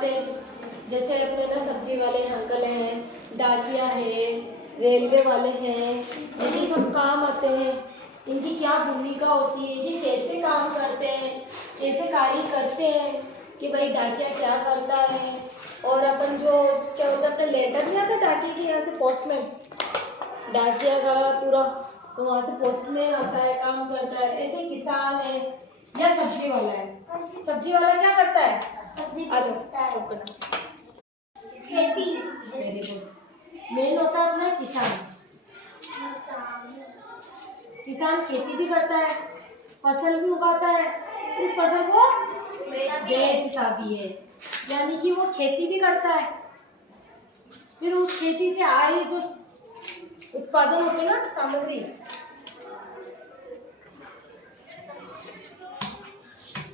आते हैं। जैसे अपने ना सब्जी वाले अंकल हैं, डाकिया है, रेलवे वाले हैं, ये सब काम आते हैं। इनकी क्या भूमिका होती है, ये कैसे काम करते हैं, कैसे कार्य करते हैं कि भाई डाकिया क्या करता है। और अपन जो क्या होता है अपने लेटर नहीं आता डाकिया के यहाँ से पोस्टमैन, डाकिया का पूरा तो वहाँ से पोस्टमैन आता है, काम करता है। ऐसे किसान है या सब्जी वाला है। सब्जी वाला क्या करता है, आ जाओ करना खेती। Very good. मेन होता है अपना किसान। किसान खेती भी करता है, फसल भी उगाता है, उस फसल को बेचता भी है, यानी कि वो खेती भी करता है। फिर उस खेती से आए जो उत्पादन होते ना सामग्री,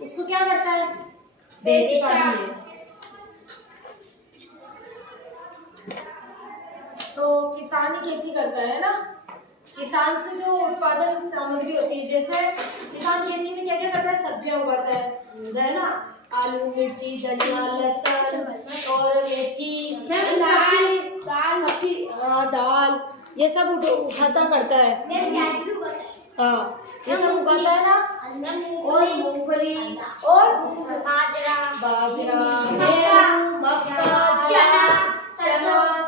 उसको क्या करता है, बेचता भी है। तो किसान ही खेती करता है ना। किसान से जो उत्पादन सामग्री होती है, जैसे किसान खेती में क्या क्या करता है, सब्जियां उगाता है ना, आलू, मिर्ची, धनिया, लहसुन और मेथी, दाल, ये सब उठाता करता है। हाँ, ये सब उगाता है ना। और मूंगफली और बाजरा, गेहूं, मक्का, चना,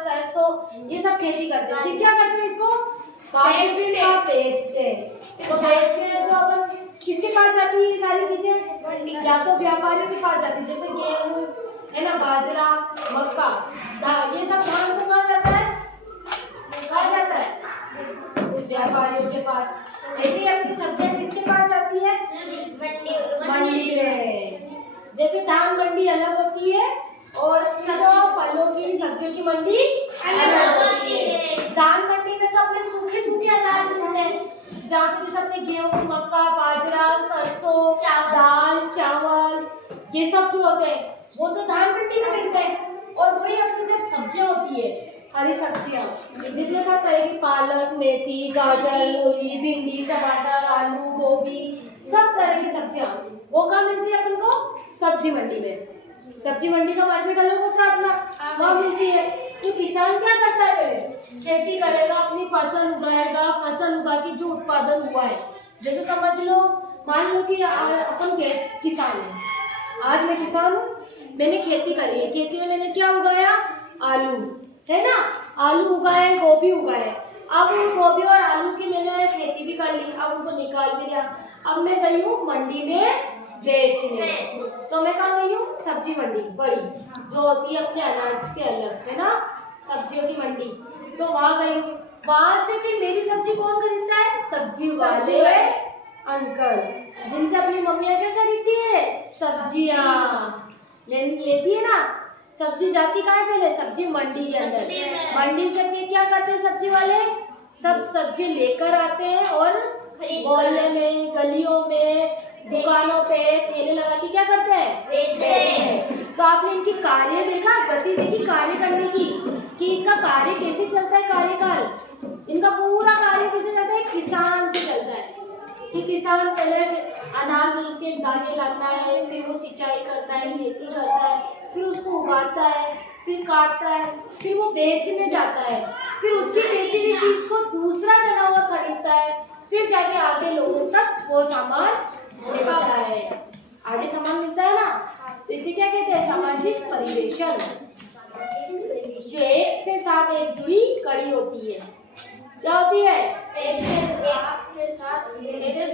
सरसों, ये सब खेती करते हैं। फिर क्या करते हैं, इसको बेचते हैं। तो बेचते हैं तो अपन किसके पास जाती है ये सारी चीजें, या तो व्यापारियों के पास जाती है। जैसे गेहूं है ना, बाजरा, मक्का, दाल, ये सब धान तो कहाँ जाता है, कहाँ जाता है, व्यापारियों के पास। ऐसे ही अपनी सब्जियां किसके पास जाती है, मंडी में। जैसे धान मंडी अलग होती है और फलों की सब्जियों की मंडी अलग होती है। धान मंडी में तो अपने सूखे सूखे अनाज मिलते हैं, जहाँ पे जैसे अपने गेहूं, मक्का, बाजरा, सरसों, दाल, चावल, ये सब जो होते हैं वो तो धान मंडी में मिलते हैं। और वही अपनी जब सब्जियां होती है, हरी सब्जियां, जिसमें सब तरह की पालक, मेथी, गाजर, मूली, भिंडी, टमाटर, आलू, गोभी, सब तरह की सब्जियां, वो कहाँ मिलती है अपन को, सब्जी मंडी में। सब्जी मंडी का मार्केट अलग होता है अपना, वहाँ मिलती है। तो किसान क्या करता है, पहले खेती करेगा, अपनी फसल उगाएगा, फसल उगा के जो उत्पादन हुआ है, जैसे समझ लो, मान लो कि अपन किसान है, आज मैं किसान हूँ, मैंने खेती करी है, खेती में मैंने क्या उगाया, आलू है ना, आलू उगाए, गोभी उगाए। अब उन गोभी और आलू की मैंने खेती भी कर ली, अब उनको निकाल भी लिया। अब मैं गई हूँ मंडी में बेचने। तो मैं कहाँ गई हूँ, सब्जी मंडी बड़ी जो होती है अपने अनाज से अलग, है ना, सब्जियों की मंडी। तो वहाँ गई हूँ, वहाँ से फिर मेरी सब्जी कौन खरीदता है, सब्जी वाले अंकल, जिनसे अपनी मम्मियाँ क्या खरीदती है, सब्जियाँ लेती है ना। सब्जी जाती कहाँ है, पहले सब्जी मंडी के अंदर, मंडी से फिर क्या करते हैं सब्जी वाले, सब सब्जी लेकर आते हैं और मोहल्ले में, गलियों में, दुकानों पे ठेले लगा के क्या करते हैं, बेचते हैं। तो आपने इनकी कार्य देखा, गति देखी कार्य करने की, कि इनका कार्य कैसे चलता है, कार्यकाल इनका पूरा कार्य कैसे चलता है, किसान से चलता है। कि किसान पहले अनाज के दाने लाता है, फिर वो सिंचाई करता है, खेती करता है, फिर उसको उगाता है, फिर काटता है, फिर वो बेचने जाता है, फिर उसकी बेची हुई चीज को दूसरा जना हुआ खरीदता है, फिर जाके आगे लोगों तक वो सामान मिलता है, आगे सामान मिलता है ना। तो इसे क्या कहते हैं, सामाजिक परिवेशन, जो एक से साथ एक जुड़ी कड़ी होती है। क्या होती है, एक से